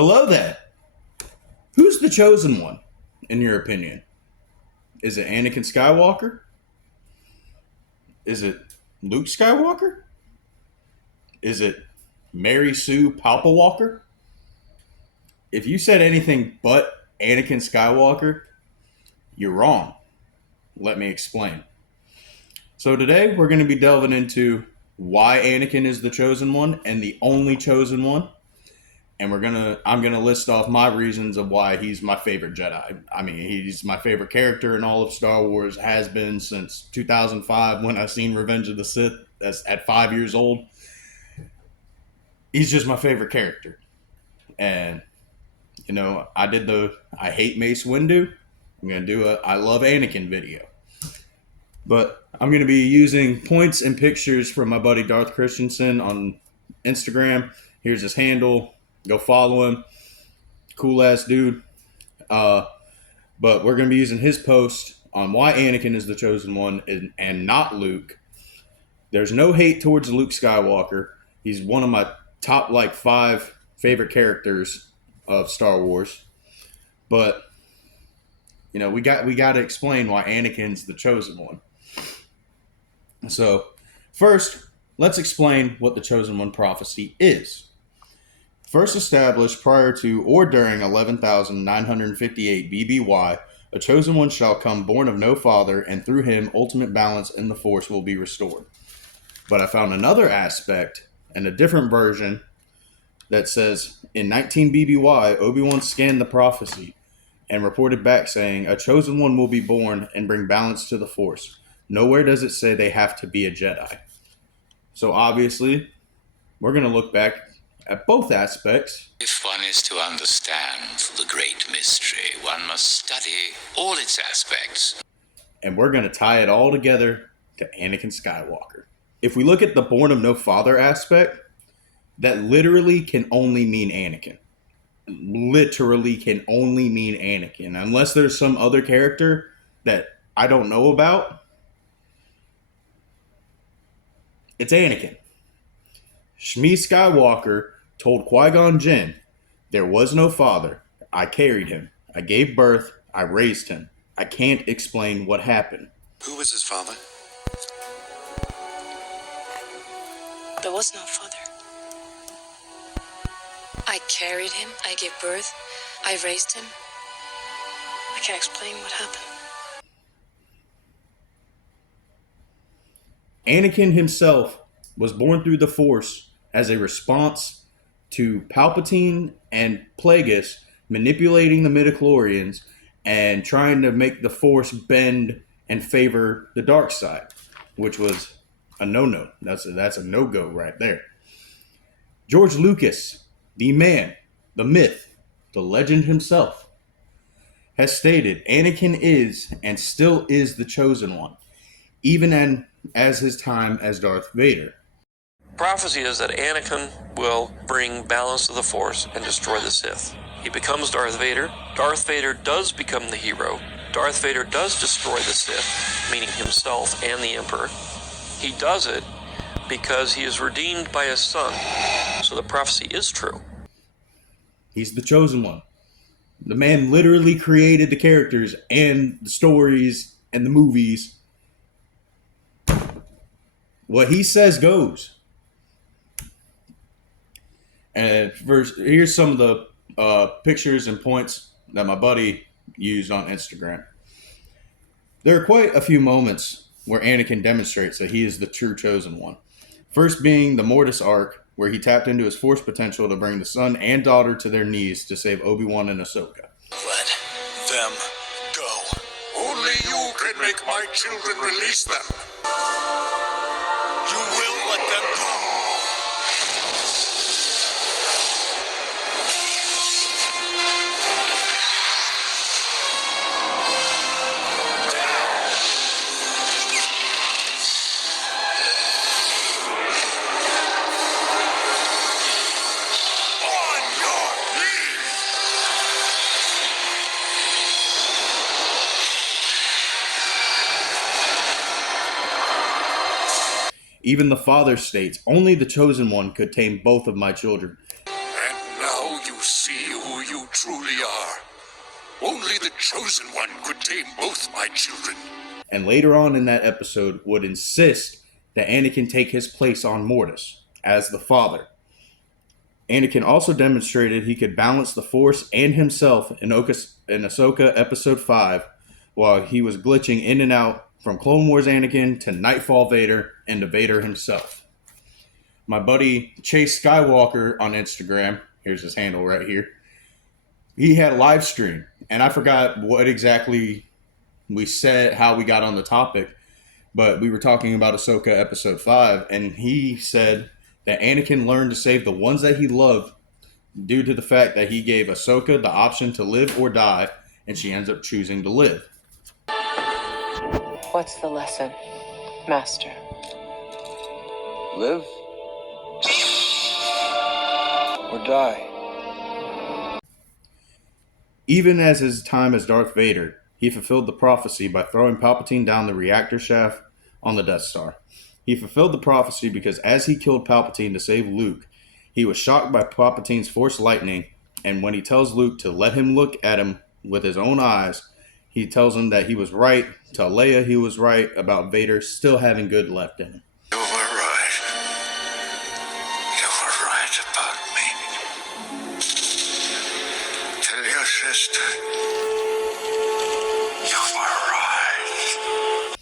Hello there. Who's the chosen one, in your opinion? Is it Anakin Skywalker? Is it Luke Skywalker? Is it Mary Sue Palpawalker? If you said anything but Anakin Skywalker, you're wrong. Let me explain. So today we're going to be delving into why Anakin is the chosen one and the only chosen one. And I'm gonna list off my reasons of why he's my favorite Jedi. I mean, he's my favorite character in all of Star Wars, has been since 2005 when I seen Revenge of the Sith at 5 years old. He's just my favorite character. And, you know, I hate Mace Windu. I'm gonna do a I love Anakin video. But I'm gonna be using points and pictures from my buddy Darth Christensen on Instagram. Here's his handle. Go follow him. Cool ass dude. But we're going to be using his post on why Anakin is the chosen one and not Luke. There's no hate towards Luke Skywalker. He's one of my top 5 favorite characters of Star Wars. But you know, we got to explain why Anakin's the chosen one. So, first, let's explain what the chosen one prophecy is. First established prior to or during 11,958 BBY, a chosen one shall come born of no father, and through him ultimate balance in the Force will be restored. But I found another aspect and a different version that says, in 19 BBY, Obi-Wan scanned the prophecy and reported back saying, a chosen one will be born and bring balance to the Force. Nowhere does it say they have to be a Jedi. So obviously, we're going to look back at both aspects. If one is to understand the great mystery, one must study all its aspects. And we're going to tie it all together to Anakin Skywalker. If we look at the born of no father aspect, that literally can only mean Anakin. Literally can only mean Anakin. Unless there's some other character that I don't know about, it's Anakin. Shmi Skywalker told Qui-Gon Jinn, there was no father. I carried him. I gave birth. I raised him. I can't explain what happened. Who was his father? There was no father. I carried him. I gave birth. I raised him. I can't explain what happened. Anakin himself was born through the Force as a response to Palpatine and Plagueis manipulating the midichlorians and trying to make the Force bend and favor the dark side, which was a no-no. That's a no-go right there. George Lucas, the man, the myth, the legend himself, has stated Anakin is and still is the chosen one, even as his time as Darth Vader. Prophecy is that Anakin will bring balance to the Force and destroy the Sith. He becomes Darth Vader. Darth Vader does become the hero. Darth Vader does destroy the Sith, meaning himself and the Emperor. He does it because he is redeemed by his son. So the prophecy is true. He's the chosen one. The man literally created the characters and the stories and the movies. What he says goes. And first, here's some of the pictures and points that my buddy used on Instagram. There are quite a few moments where Anakin demonstrates that he is the true chosen one. First being the Mortis arc, where he tapped into his Force potential to bring the son and daughter to their knees to save Obi-Wan and Ahsoka. Let them go. Only you can make my children release them. You will let them go. Even the father states, only the chosen one could tame both of my children. And now you see you truly are. Only the chosen one could tame both my children. And later on in that episode would insist that Anakin take his place on Mortis as the father. Anakin also demonstrated he could balance the Force and himself in Ahsoka Episode 5 while he was glitching in and out from Clone Wars Anakin to Nightfall Vader and to Vader himself. My buddy Chase Skywalker on Instagram, here's his handle right here, he had a live stream, and I forgot what exactly we said, how we got on the topic, but we were talking about Ahsoka Episode 5, and he said that Anakin learned to save the ones that he loved due to the fact that he gave Ahsoka the option to live or die, and she ends up choosing to live. What's the lesson, Master? Live or die. Even as his time as Darth Vader, he fulfilled the prophecy by throwing Palpatine down the reactor shaft on the Death Star. He fulfilled the prophecy because as he killed Palpatine to save Luke, he was shocked by Palpatine's Force lightning, and when he tells Luke to let him look at him with his own eyes, he tells him that he was right. Tell Leia he was right about Vader still having good left in him. You were right. You were right about me. Tell your sister. You were right.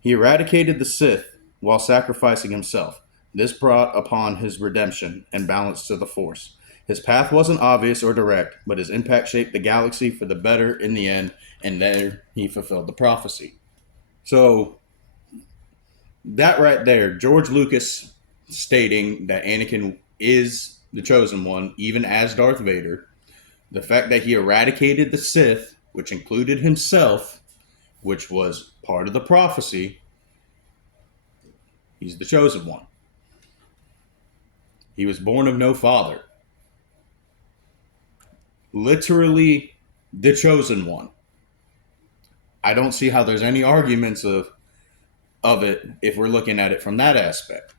He eradicated the Sith while sacrificing himself. This brought upon his redemption and balance to the Force. His path wasn't obvious or direct, but his impact shaped the galaxy for the better in the end, and there he fulfilled the prophecy. So, that right there, George Lucas stating that Anakin is the chosen one, even as Darth Vader, the fact that he eradicated the Sith, which included himself, which was part of the prophecy, he's the chosen one. He was born of no father. Literally the chosen one. I don't see how there's any arguments of it if we're looking at it from that aspect.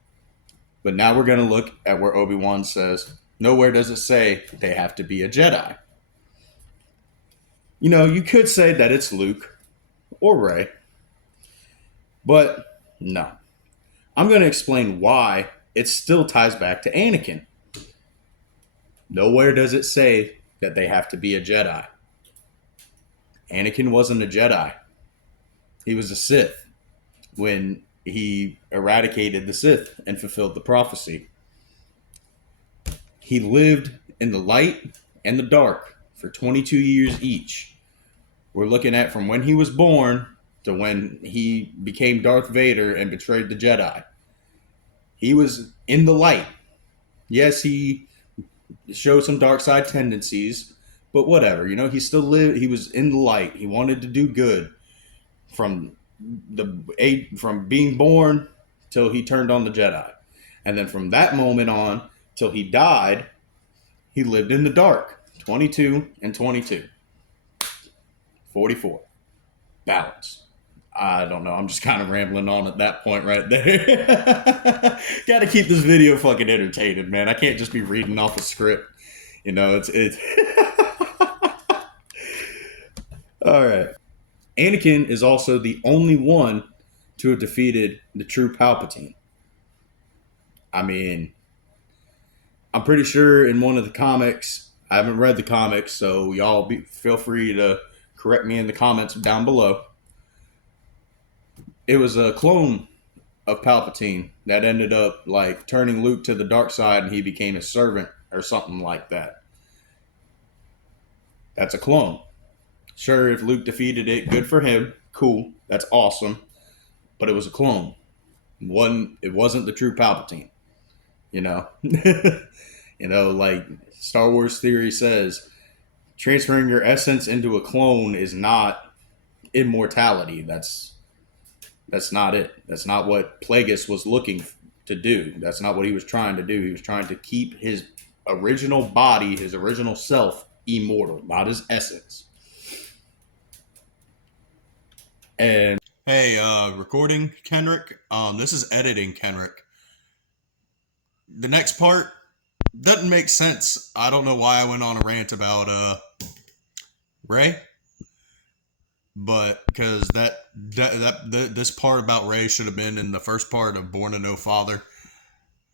But now we're going to look at where Obi-Wan says, nowhere does it say they have to be a Jedi. You know, you could say that it's Luke or Rey, but no. I'm going to explain why it still ties back to Anakin. Nowhere does it say that they have to be a Jedi. Anakin wasn't a Jedi. He was a Sith when he eradicated the Sith and fulfilled the prophecy. He lived in the light and the dark for 22 years each. We're looking at from when he was born to when he became Darth Vader and betrayed the Jedi. He was in the light. Yes, he showed some dark side tendencies, but whatever. You know, he still lived. He was in the light. He wanted to do good from being born till he turned on the Jedi, and then from that moment on till he died, he lived in the dark. 22 and 22. 44. Balance. I don't know. I'm just kind of rambling on at that point right there. Got to keep this video fucking entertaining, man. I can't just be reading off a script. You know, it's all right. Anakin is also the only one to have defeated the true Palpatine. I mean, I'm pretty sure in one of the comics, I haven't read the comics, so y'all feel free to correct me in the comments down below. It was a clone of Palpatine that ended up like turning Luke to the dark side and he became his servant or something like that. That's a clone. Sure, if Luke defeated it, good for him. Cool. That's awesome. But it was a clone. It wasn't the true Palpatine. You know? You know, like Star Wars theory says, transferring your essence into a clone is not immortality. That's not it. That's not what Plagueis was looking to do. That's not what he was trying to do. He was trying to keep his original body, his original self, immortal, not his essence. And hey, recording Kenrick. This is editing Kenrick. The next part, doesn't make sense. I don't know why I went on a rant about Rey, but because this part about Rey should have been in the first part of Born to Know Father.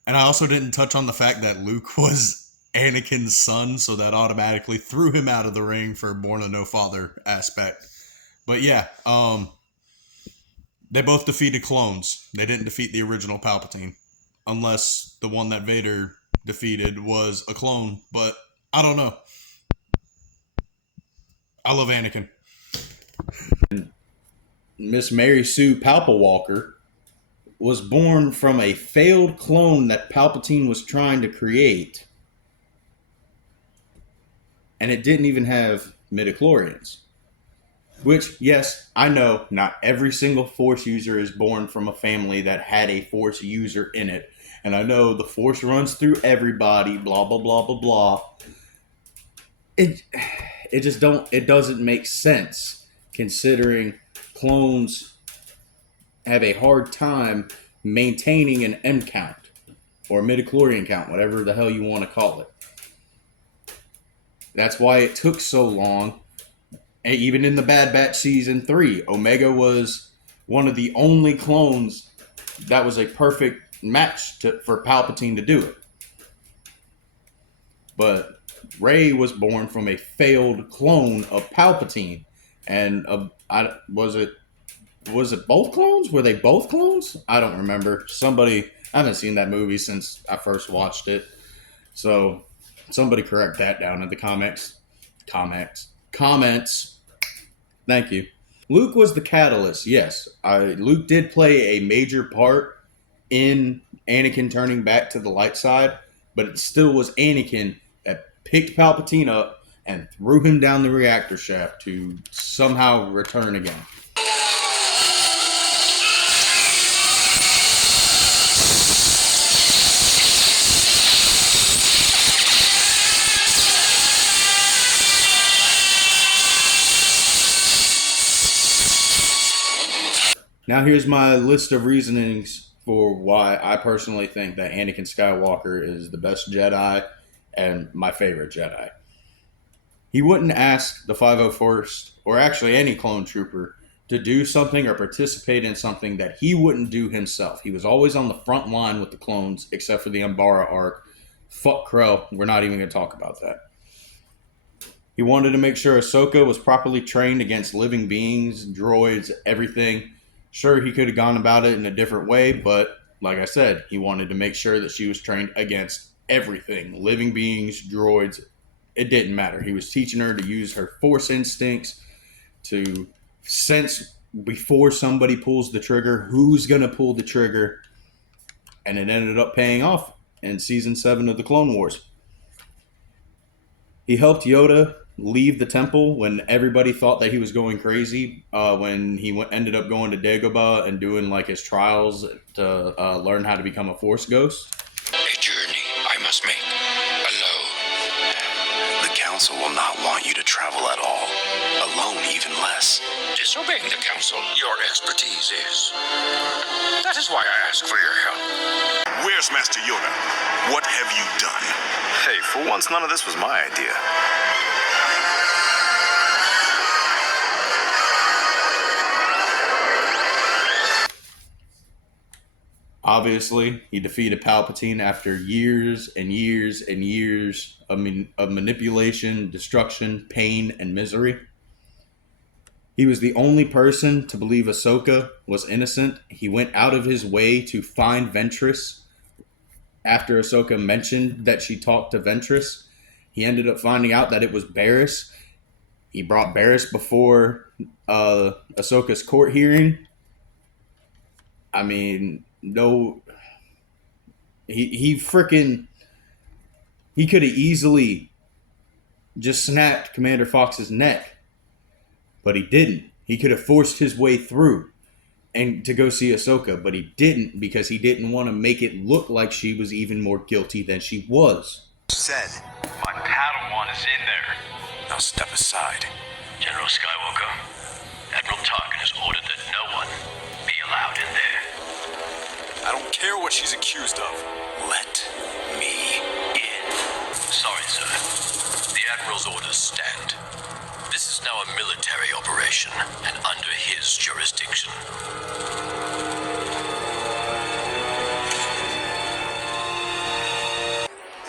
And I also didn't touch on the fact that Luke was Anakin's son, so that automatically threw him out of the ring for Born to Know Father aspect. But yeah, they both defeated clones. They didn't defeat the original Palpatine, unless the one that Vader defeated was a clone. But I don't know. I love Anakin. Miss Mary Sue Palpawalker was born from a failed clone that Palpatine was trying to create. And it didn't even have midichlorians. Which, yes, I know not every single Force user is born from a family that had a Force user in it. And I know the Force runs through everybody, blah, blah, blah, blah, blah. It doesn't make sense considering clones have a hard time maintaining an M count or midichlorian count, whatever the hell you want to call it. That's why it took so long. And even in the Bad Batch Season 3, Omega was one of the only clones that was a perfect match for Palpatine to do it. But Rey was born from a failed clone of Palpatine. And was it both clones? Were they both clones? I don't remember. I haven't seen that movie since I first watched it. So somebody correct that down in the comments. Thank you. Luke was the catalyst, yes. Luke did play a major part in Anakin turning back to the light side, but it still was Anakin that picked Palpatine up and threw him down the reactor shaft to somehow return again. Now here's my list of reasonings for why I personally think that Anakin Skywalker is the best Jedi and my favorite Jedi. He wouldn't ask the 501st, or actually any clone trooper, to do something or participate in something that he wouldn't do himself. He was always on the front line with the clones, except for the Umbara arc. Fuck Krell, we're not even going to talk about that. He wanted to make sure Ahsoka was properly trained against living beings, droids, everything. Sure, he could have gone about it in a different way, but like I said, he wanted to make sure that she was trained against everything. Living beings, droids, it didn't matter. He was teaching her to use her Force instincts to sense before somebody pulls the trigger, who's going to pull the trigger. And it ended up paying off in Season 7 of the Clone Wars. He helped Yoda leave the temple when everybody thought that he was going crazy, when he ended up going to Dagobah and doing like his trials to learn how to become a Force ghost. A journey I must make alone. The Council will not want you to travel at all. Alone, even less. Disobeying the Council, your expertise is. That is why I ask for your help. Where's Master Yoda? What have you done? Hey, for once, none of this was my idea. Obviously, he defeated Palpatine after years and years and years of manipulation, destruction, pain, and misery. He was the only person to believe Ahsoka was innocent. He went out of his way to find Ventress. After Ahsoka mentioned that she talked to Ventress, he ended up finding out that it was Barriss. He brought Barriss before Ahsoka's court hearing. I mean, no, he could have easily just snapped Commander Fox's neck, but he didn't. He could have forced his way through and to go see Ahsoka, but he didn't because he didn't want to make it look like she was even more guilty than she was. Said. My Padawan is in there. Now step aside. General Skywalker, Admiral Tarkin has ordered that no one be allowed in there. I don't care what she's accused of. Let me in. Sorry, sir. The Admiral's orders stand. This is now a military operation, and under his jurisdiction.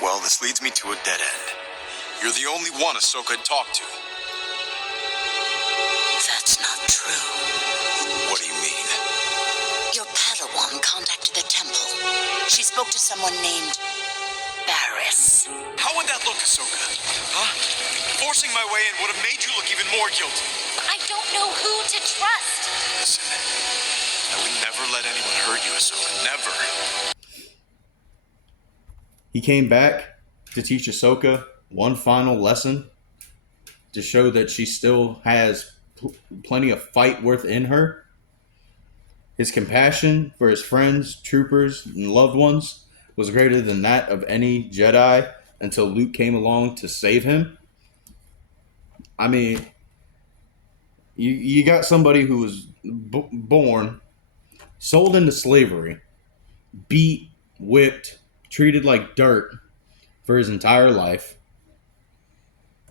Well, this leads me to a dead end. You're the only one Ahsoka had talked to. That's not true. What do you mean? Your Padawan contacted the temple. She spoke to someone named Barriss. How would that look, Ahsoka? Huh? Forcing my way in would have made you look even more guilty. I don't know who to trust. Listen, I would never let anyone hurt you, Ahsoka. Never. He came back to teach Ahsoka one final lesson to show that she still has plenty of fight worth in her. His compassion for his friends, troopers, and loved ones was greater than that of any Jedi until Luke came along to save him. I mean, you got somebody who was born, sold into slavery, beat, whipped, treated like dirt for his entire life.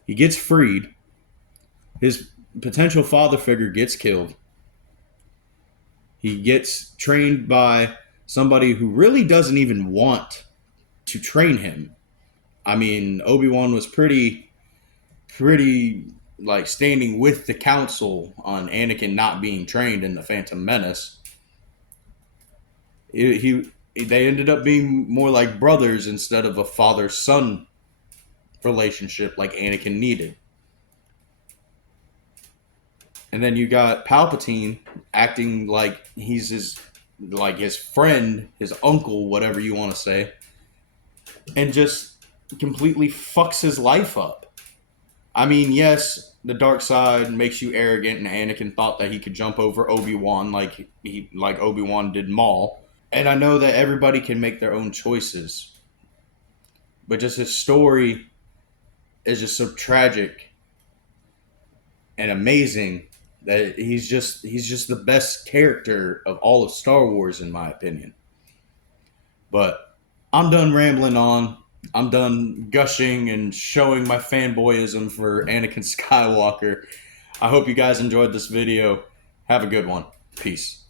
He gets freed. His potential father figure gets killed. He gets trained by somebody who really doesn't even want to train him. I mean, Obi-Wan was pretty like standing with the council on Anakin not being trained in the Phantom Menace. They ended up being more like brothers instead of a father-son relationship like Anakin needed. And then you got Palpatine acting like he's his friend, his uncle, whatever you want to say, and just completely fucks his life up. I mean, yes, the dark side makes you arrogant, and Anakin thought that he could jump over Obi-Wan like Obi-Wan did Maul. And I know that everybody can make their own choices, but just his story is just so tragic and amazing that he's just the best character of all of Star Wars, in my opinion. But I'm done rambling on. I'm done gushing and showing my fanboyism for Anakin Skywalker. I hope you guys enjoyed this video. Have a good one. Peace.